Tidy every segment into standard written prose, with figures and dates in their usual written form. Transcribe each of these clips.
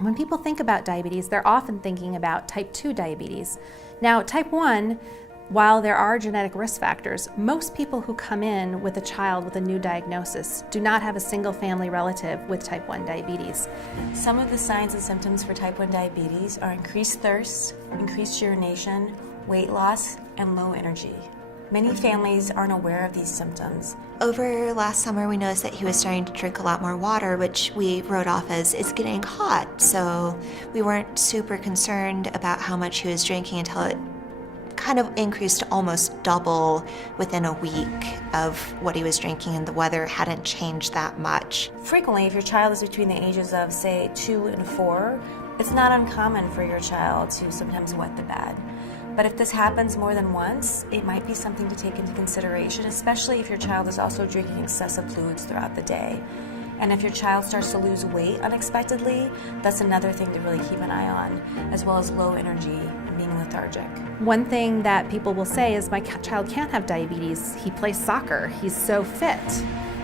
When people think about diabetes, they're often thinking about type 2 diabetes. Now, type 1, while there are genetic risk factors, most people who come in with a child with a new diagnosis do not have a single family relative with type 1 diabetes. Some of the signs and symptoms for type 1 diabetes are increased thirst, increased urination, weight loss, and low energy. Many families aren't aware of these symptoms. Over last summer, we noticed that he was starting to drink a lot more water, which we wrote off as it's getting hot. So we weren't super concerned about how much he was drinking until it kind of increased to almost double within a week of what he was drinking, and the weather hadn't changed that much. Frequently, if your child is between the ages of, say, 2 and 4, it's not uncommon for your child to sometimes wet the bed. But if this happens more than once, it might be something to take into consideration, especially if your child is also drinking excessive fluids throughout the day. And if your child starts to lose weight unexpectedly, that's another thing to really keep an eye on, as well as low energy and being lethargic. One thing that people will say is, my child can't have diabetes. He plays soccer. He's so fit.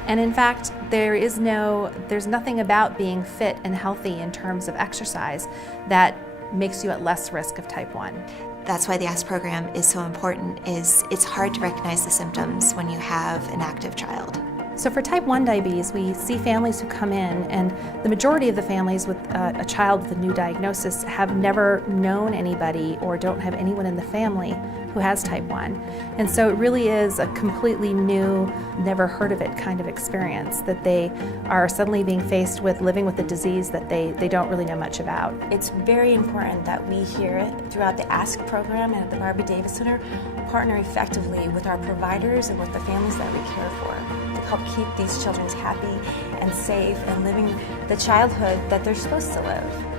And in fact, there's nothing about being fit and healthy in terms of exercise that makes you at less risk of type 1. That's why the ASK program is so important. It's hard to recognize the symptoms when you have an active child. So for type 1 diabetes, we see families who come in, and the majority of the families with a child with a new diagnosis have never known anybody or don't have anyone in the family who has type 1. And so it really is a completely new, never heard of it kind of experience, that they are suddenly being faced with living with a disease that they don't really know much about. It's very important that we here throughout the ASK program and at the Barbara Davis Center partner effectively with our providers and with the families that we care for to help keep these children happy and safe and living the childhood that they're supposed to live.